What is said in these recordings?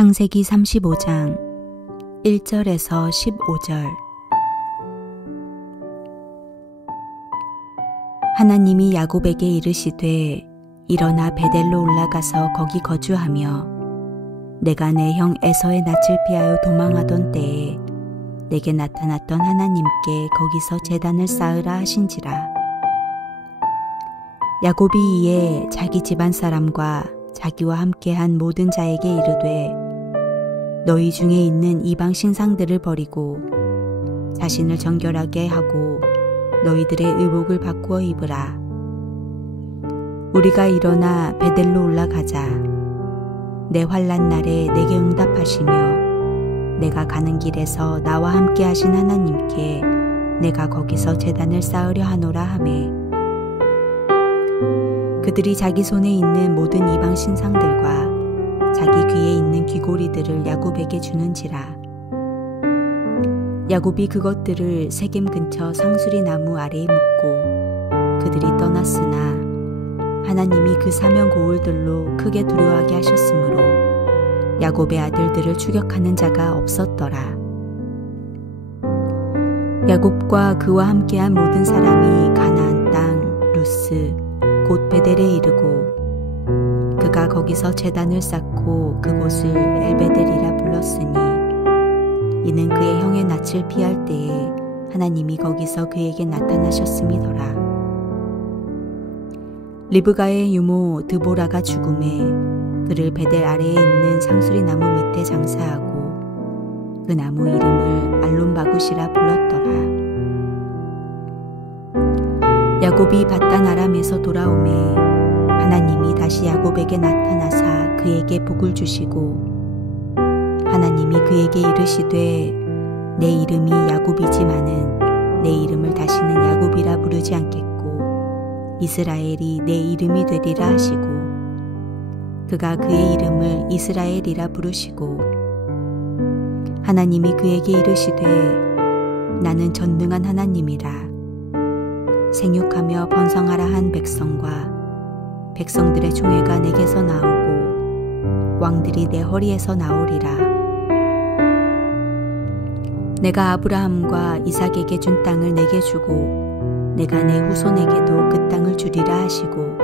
창세기 35장 1절에서 15절. 하나님이 야곱에게 이르시되 일어나 베델로 올라가서 거기 거주하며 내가 내 형 에서의 낯을 피하여 도망하던 때에 내게 나타났던 하나님께 거기서 제단을 쌓으라 하신지라. 야곱이 이에 자기 집안 사람과 자기와 함께한 모든 자에게 이르되 너희 중에 있는 이방 신상들을 버리고 자신을 정결하게 하고 너희들의 의복을 바꾸어 입으라. 우리가 일어나 베델로 올라가자. 내 환난 날에 내게 응답하시며 내가 가는 길에서 나와 함께 하신 하나님께 내가 거기서 제단을 쌓으려 하노라 하매 그들이 자기 손에 있는 모든 이방 신상들과 자기 귀에 있는 귀고리들을 야곱에게 주는지라. 야곱이 그것들을 세겜 근처 상수리 나무 아래에 묻고 그들이 떠났으나 하나님이 그 사면 고울들로 크게 두려워하게 하셨으므로 야곱의 아들들을 추격하는 자가 없었더라. 야곱과 그와 함께한 모든 사람이 가나안 땅 루스 곧 베델에 이르고 그가 거기서 제단을 쌓고 그곳을 엘베델이라 불렀으니 이는 그의 형의 낯을 피할 때에 하나님이 거기서 그에게 나타나셨음이더라. 리브가의 유모 드보라가 죽음에 그를 베델 아래에 있는 상수리 나무 밑에 장사하고 그 나무 이름을 알론바굿이라 불렀더라. 야곱이 밧단 아람에서 돌아오매 하나님이 다시 야곱에게 나타나사 그에게 복을 주시고 하나님이 그에게 이르시되 내 이름이 야곱이지만은 내 이름을 다시는 야곱이라 부르지 않겠고 이스라엘이 내 이름이 되리라 하시고 그가 그의 이름을 이스라엘이라 부르시고 하나님이 그에게 이르시되 나는 전능한 하나님이라. 생육하며 번성하라 한 백성과 백성들의 총회가 내게서 나오고 왕들이 내 허리에서 나오리라. 내가 아브라함과 이삭에게 준 땅을 내게 주고 내가 내 후손에게도 그 땅을 주리라 하시고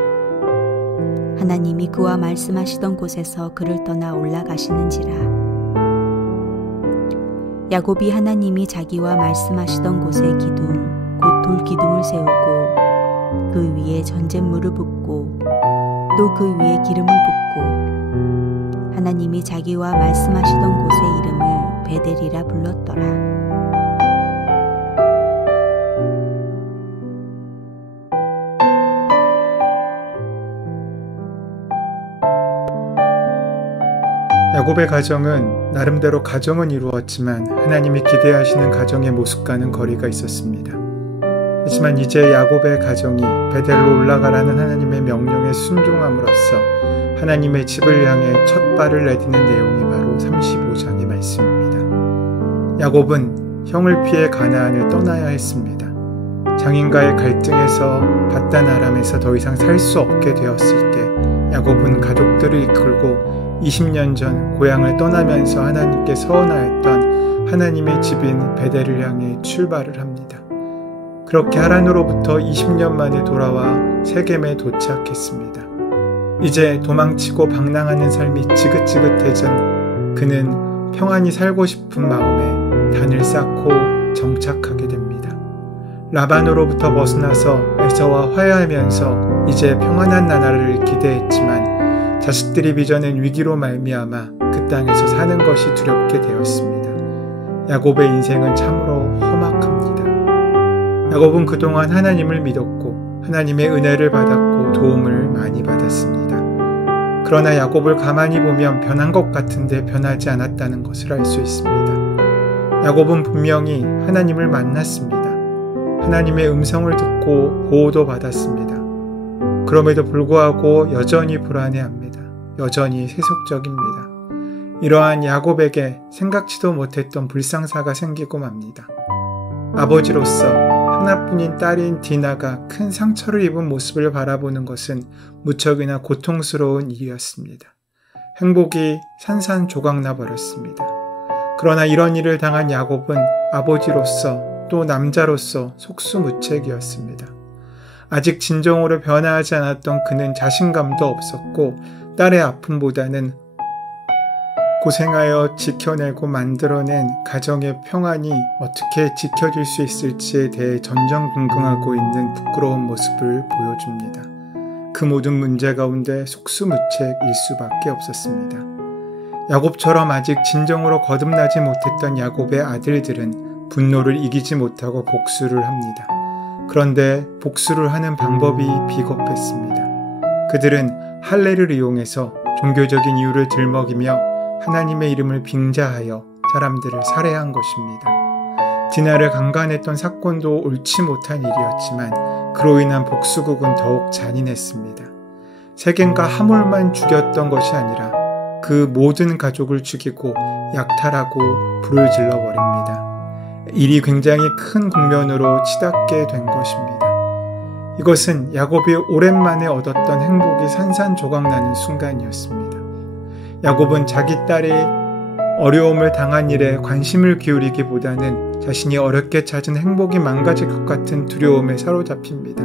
하나님이 그와 말씀하시던 곳에서 그를 떠나 올라가시는지라. 야곱이 하나님이 자기와 말씀하시던 곳에 기둥 곧 돌 기둥을 세우고 그 위에 전잿물을 붓고 또 그 위에 기름을 붓고 하나님이 자기와 말씀하시던 곳의 이름을 베델이라 불렀더라. 야곱의 가정은 나름대로 가정은 이루었지만 하나님이 기대하시는 가정의 모습과는 거리가 있었습니다. 하지만 이제 야곱의 가정이 베델로 올라가라는 하나님의 명령에 순종함으로써 하나님의 집을 향해 첫 발을 내딛는 내용이 바로 35장의 말씀입니다. 야곱은 형을 피해 가나안을 떠나야 했습니다. 장인과의 갈등에서 밧단 아람에서 더 이상 살 수 없게 되었을 때 야곱은 가족들을 이끌고 20년 전 고향을 떠나면서 하나님께 서원하였던 하나님의 집인 베델을 향해 출발을 합니다. 그렇게 하란으로부터 20년 만에 돌아와 세겜에 도착했습니다. 이제 도망치고 방랑하는 삶이 지긋지긋해진 그는 평안히 살고 싶은 마음에 단을 쌓고 정착하게 됩니다. 라반으로부터 벗어나서 에서와 화해하면서 이제 평안한 나날을 기대했지만 자식들이 빚어낸 위기로 말미암아 그 땅에서 사는 것이 두렵게 되었습니다. 야곱의 인생은 참으로 험악합니다. 야곱은 그동안 하나님을 믿었고 하나님의 은혜를 받았고 도움을 많이 받았습니다. 그러나 야곱을 가만히 보면 변한 것 같은데 변하지 않았다는 것을 알 수 있습니다. 야곱은 분명히 하나님을 만났습니다. 하나님의 음성을 듣고 보호도 받았습니다. 그럼에도 불구하고 여전히 불안해합니다. 여전히 세속적입니다. 이러한 야곱에게 생각지도 못했던 불상사가 생기고 맙니다. 아버지로서 하나뿐인 딸인 디나가 큰 상처를 입은 모습을 바라보는 것은 무척이나 고통스러운 일이었습니다. 행복이 산산조각나 버렸습니다. 그러나 이런 일을 당한 야곱은 아버지로서 또 남자로서 속수무책이었습니다. 아직 진정으로 변화하지 않았던 그는 자신감도 없었고 딸의 아픔보다는 고생하여 지켜내고 만들어낸 가정의 평안이 어떻게 지켜질 수 있을지에 대해 전전긍긍하고 있는 부끄러운 모습을 보여줍니다. 그 모든 문제 가운데 속수무책일 수밖에 없었습니다. 야곱처럼 아직 진정으로 거듭나지 못했던 야곱의 아들들은 분노를 이기지 못하고 복수를 합니다. 그런데 복수를 하는 방법이 비겁했습니다. 그들은 할례를 이용해서 종교적인 이유를 들먹이며 하나님의 이름을 빙자하여 사람들을 살해한 것입니다. 디나를 강간했던 사건도 옳지 못한 일이었지만 그로 인한 복수극은 더욱 잔인했습니다. 세겜과 하몰만 죽였던 것이 아니라 그 모든 가족을 죽이고 약탈하고 불을 질러버립니다. 일이 굉장히 큰 국면으로 치닫게 된 것입니다. 이것은 야곱이 오랜만에 얻었던 행복이 산산조각나는 순간이었습니다. 야곱은 자기 딸이 어려움을 당한 일에 관심을 기울이기보다는 자신이 어렵게 찾은 행복이 망가질 것 같은 두려움에 사로잡힙니다.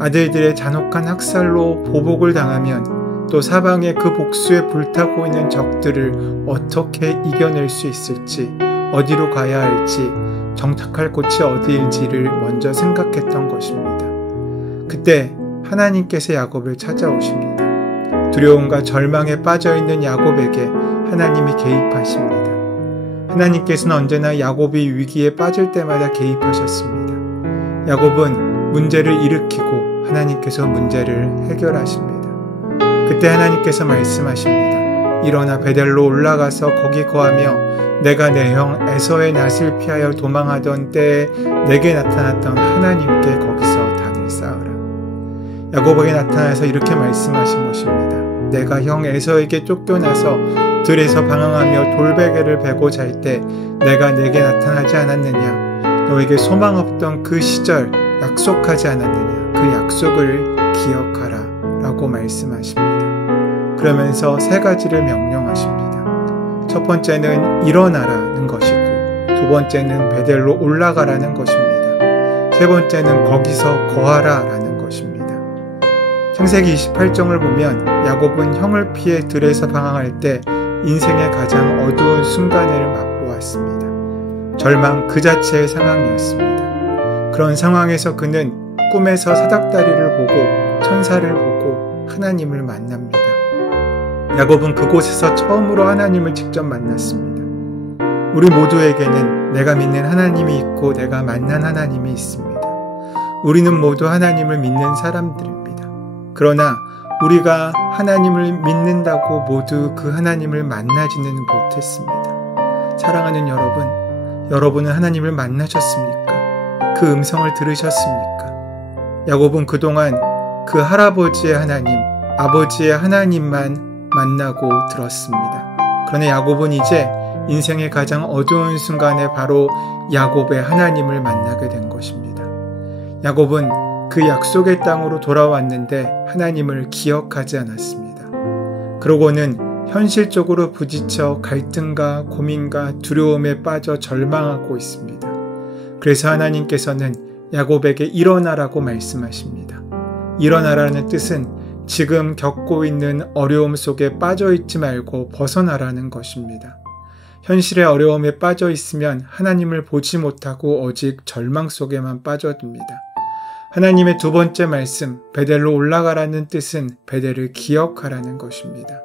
아들들의 잔혹한 학살로 보복을 당하면 또 사방에 그 복수에 불타고 있는 적들을 어떻게 이겨낼 수 있을지, 어디로 가야 할지, 정착할 곳이 어디일지를 먼저 생각했던 것입니다. 그때 하나님께서 야곱을 찾아오십니다. 두려움과 절망에 빠져있는 야곱에게 하나님이 개입하십니다. 하나님께서는 언제나 야곱이 위기에 빠질 때마다 개입하셨습니다. 야곱은 문제를 일으키고 하나님께서 문제를 해결하십니다. 그때 하나님께서 말씀하십니다. 일어나 베델로 올라가서 거기 거하며 내가 내 형 에서의 낯을 피하여 도망하던 때에 내게 나타났던 하나님께 거기서 단을 쌓으라. 야곱에게 나타나서 이렇게 말씀하신 것입니다. 내가 형 에서에게 쫓겨나서 들에서 방황하며 돌베개를 베고 잘 때 내가 내게 나타나지 않았느냐? 너에게 소망 없던 그 시절 약속하지 않았느냐? 그 약속을 기억하라 라고 말씀하십니다. 그러면서 세 가지를 명령하십니다. 첫 번째는 일어나라는 것이고, 두 번째는 베델로 올라가라는 것입니다. 세 번째는 거기서 거하라 라는 것입니다. 창세기 28장을 보면 야곱은 형을 피해 들에서 방황할 때 인생의 가장 어두운 순간을 맛보았습니다. 절망 그 자체의 상황이었습니다. 그런 상황에서 그는 꿈에서 사닥다리를 보고 천사를 보고 하나님을 만납니다. 야곱은 그곳에서 처음으로 하나님을 직접 만났습니다. 우리 모두에게는 내가 믿는 하나님이 있고 내가 만난 하나님이 있습니다. 우리는 모두 하나님을 믿는 사람들입니다. 그러나 우리가 하나님을 믿는다고 모두 그 하나님을 만나지는 못했습니다. 사랑하는 여러분, 여러분은 하나님을 만나셨습니까? 그 음성을 들으셨습니까? 야곱은 그동안 그 할아버지의 하나님, 아버지의 하나님만 만나고 들었습니다. 그러나 야곱은 이제 인생의 가장 어두운 순간에 바로 야곱의 하나님을 만나게 된 것입니다. 야곱은 그 약속의 땅으로 돌아왔는데 하나님을 기억하지 않았습니다. 그러고는 현실적으로 부딪혀 갈등과 고민과 두려움에 빠져 절망하고 있습니다. 그래서 하나님께서는 야곱에게 일어나라고 말씀하십니다. 일어나라는 뜻은 지금 겪고 있는 어려움 속에 빠져 있지 말고 벗어나라는 것입니다. 현실의 어려움에 빠져 있으면 하나님을 보지 못하고 오직 절망 속에만 빠져듭니다. 하나님의 두 번째 말씀, 베델로 올라가라는 뜻은 베델을 기억하라는 것입니다.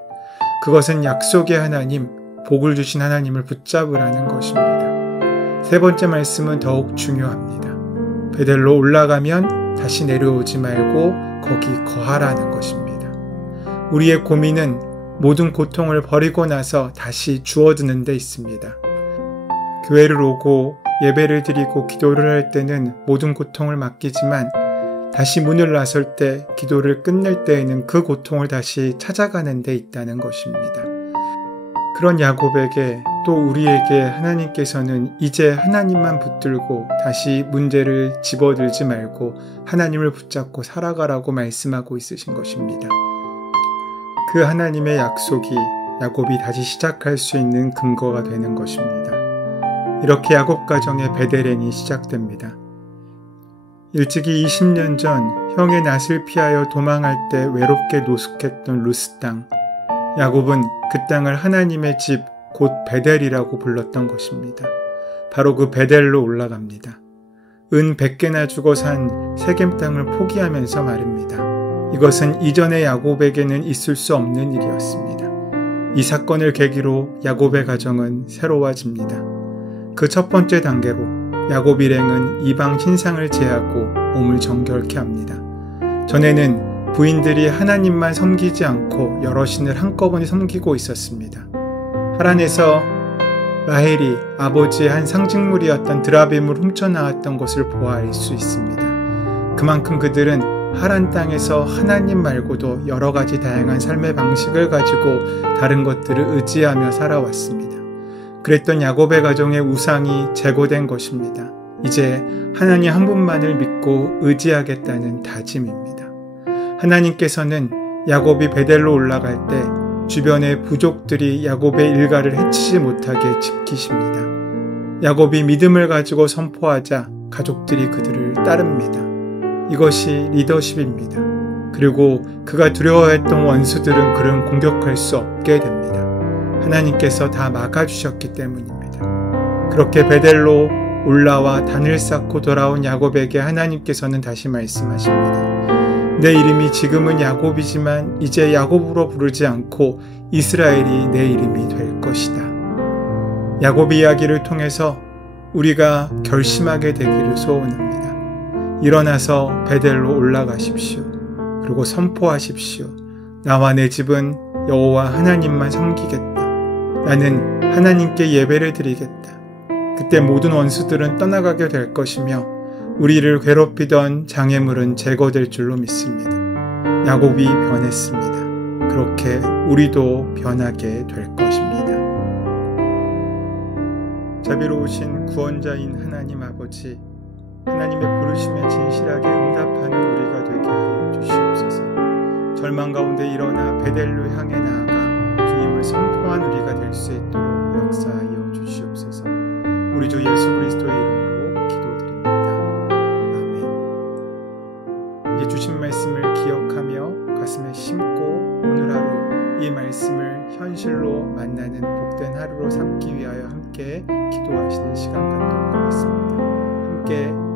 그것은 약속의 하나님, 복을 주신 하나님을 붙잡으라는 것입니다. 세 번째 말씀은 더욱 중요합니다. 베델로 올라가면 다시 내려오지 말고 거기 거하라는 것입니다. 우리의 고민은 모든 고통을 버리고 나서 다시 주워드는 데 있습니다. 교회를 오고 예배를 드리고 기도를 할 때는 모든 고통을 맡기지만 다시 문을 나설 때, 기도를 끝낼 때에는 그 고통을 다시 찾아가는 데 있다는 것입니다. 그런 야곱에게 또 우리에게 하나님께서는 이제 하나님만 붙들고 다시 문제를 집어들지 말고 하나님을 붙잡고 살아가라고 말씀하고 있으신 것입니다. 그 하나님의 약속이 야곱이 다시 시작할 수 있는 근거가 되는 것입니다. 이렇게 야곱 가정의 베델행이 시작됩니다. 일찍이 20년 전 형의 낯을 피하여 도망할 때 외롭게 노숙했던 루스 땅, 야곱은 그 땅을 하나님의 집, 곧 베델이라고 불렀던 것입니다. 바로 그 베델로 올라갑니다. 은 100개나 주고 산 세겜 땅을 포기하면서 말입니다. 이것은 이전의 야곱에게는 있을 수 없는 일이었습니다. 이 사건을 계기로 야곱의 가정은 새로워집니다. 그 첫 번째 단계로 야곱 일행은 이방 신상을 제하고 몸을 정결케 합니다. 전에는 부인들이 하나님만 섬기지 않고 여러 신을 한꺼번에 섬기고 있었습니다. 하란에서 라헬이 아버지의 한 상징물이었던 드라빔을 훔쳐나왔던 것을 보아 알 수 있습니다. 그만큼 그들은 하란 땅에서 하나님 말고도 여러 가지 다양한 삶의 방식을 가지고 다른 것들을 의지하며 살아왔습니다. 그랬던 야곱의 가정의 우상이 제거된 것입니다. 이제 하나님 한 분만을 믿고 의지하겠다는 다짐입니다. 하나님께서는 야곱이 베델로 올라갈 때 주변의 부족들이 야곱의 일가를 해치지 못하게 지키십니다. 야곱이 믿음을 가지고 선포하자 가족들이 그들을 따릅니다. 이것이 리더십입니다. 그리고 그가 두려워했던 원수들은 그를 공격할 수 없게 됩니다. 하나님께서 다 막아주셨기 때문입니다. 그렇게 베델로 올라와 단을 쌓고 돌아온 야곱에게 하나님께서는 다시 말씀하십니다. 내 이름이 지금은 야곱이지만 이제 야곱으로 부르지 않고 이스라엘이 내 이름이 될 것이다. 야곱의 이야기를 통해서 우리가 결심하게 되기를 소원합니다. 일어나서 베델로 올라가십시오. 그리고 선포하십시오. 나와 내 집은 여호와 하나님만 섬기겠다. 나는 하나님께 예배를 드리겠다. 그때 모든 원수들은 떠나가게 될 것이며 우리를 괴롭히던 장애물은 제거될 줄로 믿습니다. 야곱이 변했습니다. 그렇게 우리도 변하게 될 것입니다. 자비로우신 구원자인 하나님 아버지, 하나님의 부르심에 진실하게 응답하는 우리가 되게 하여 주시옵소서. 절망 가운데 일어나 베델로 향해 나아가 주님을 선포한 우리가 될 수 있도록 역사하여 주시옵소서. 우리 주 예수 그리스도의 이름으로 기도드립니다. 아멘. 이 주신 말씀을 기억하며 가슴에 심고 오늘 하루 이 말씀을 현실로 만나는 복된 하루로 삼기 위하여 함께 기도하시는 시간 갖도록 하겠습니다. 함께